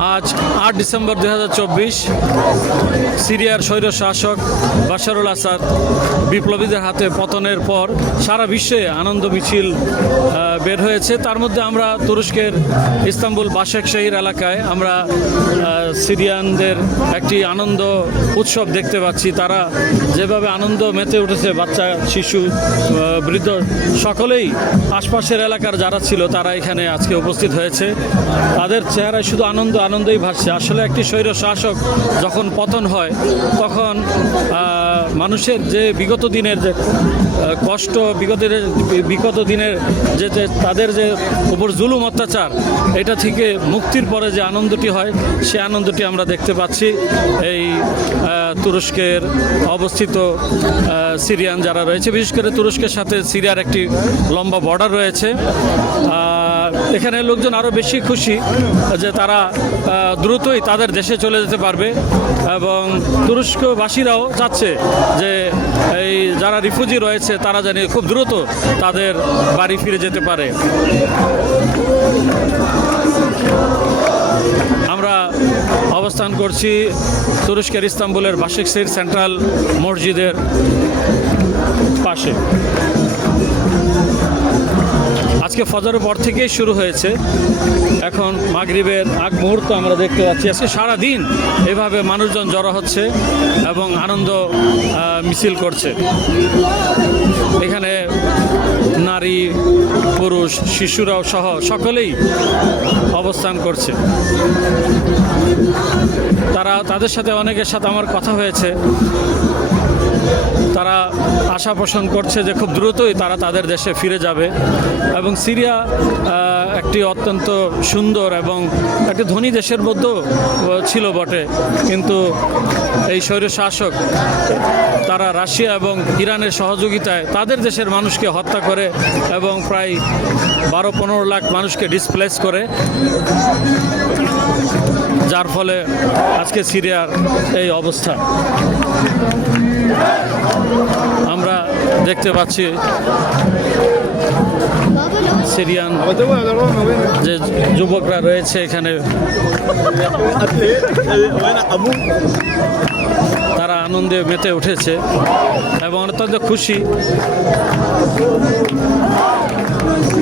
আজ ৮ ডিসেম্বর ২০২৪ সিরিয়ার স্বৈর শাসক বাশারুল আসাদ বিপ্লবীদের হাতে পতনের পর সারা বিশ্বে আনন্দ মিছিল বের হয়েছে। তার মধ্যে আমরা তুরস্কের ইস্তাম্বুল বাশেকশাহির এলাকায় আমরা সিরিয়ানদের একটি আনন্দ উৎসব দেখতে পাচ্ছি। তারা যেভাবে আনন্দ মেতে উঠেছে, বাচ্চা, শিশু, বৃদ্ধ সকলেই আশপাশের এলাকার যারা ছিল তারা এখানে আজকে উপস্থিত হয়েছে। তাদের চেহারায় শুধু আনন্দই ভাসছে। আসলে একটি স্বৈর শাসক যখন পতন হয় তখন মানুষের যে বিগত দিনের যে কষ্ট, বিগত দিনের যে তাদের যে উপর জুলুম অত্যাচার, এটা থেকে মুক্তির পরে যে আনন্দটি হয় সে আনন্দটি আমরা দেখতে পাচ্ছি। এই তুরস্কের অবস্থিত সিরিয়ান যারা রয়েছে, বিশেষ করে তুরস্কের সাথে সিরিয়ার একটি লম্বা বর্ডার রয়েছে। এখানে লোকজন আরও বেশি খুশি যে তারা দ্রুতই তাদের দেশে চলে যেতে পারবে এবং তুরস্কবাসীরাও চাচ্ছে যে এই যারা রিফিউজি রয়েছে তারা জানি খুব দ্রুত তাদের বাড়ি ফিরে যেতে পারে। আমরা অবস্থান করছি তুরস্কের ইস্তাম্বুলের বাশেকশাহির সেন্ট্রাল মসজিদের পাশে। আজকে ফজরের পর থেকেই শুরু হয়েছে, এখন মাগরিবের আগ মুহূর্ত আমরা দেখতে পাচ্ছি। আজকে সারাদিন এভাবে মানুষজন জড়ো হচ্ছে এবং আনন্দ মিছিল করছে। এখানে নারী, পুরুষ, শিশুরাও সহ সকলেই অবস্থান করছে। তাদের সাথে অনেকের সাথে আমার কথা হয়েছে। তারা আশা পোষণ করছে যে খুব দ্রুতই তারা তাদের দেশে ফিরে যাবে এবং সিরিয়া একটি অত্যন্ত সুন্দর এবং একটি ধনী দেশের মধ্যেও ছিল বটে, কিন্তু এই স্বৈর শাসক তারা রাশিয়া এবং ইরানের সহযোগিতায় তাদের দেশের মানুষকে হত্যা করে এবং প্রায় 12-15 লাখ মানুষকে ডিসপ্লেস করে, যার ফলে আজকে সিরিয়ার এই অবস্থা আমরা দেখতে পাচ্ছি। সিরিয়ান যে যুবকরা রয়েছে এখানে, তারা আনন্দে মেতে উঠেছে এবং অত্যন্ত খুশি।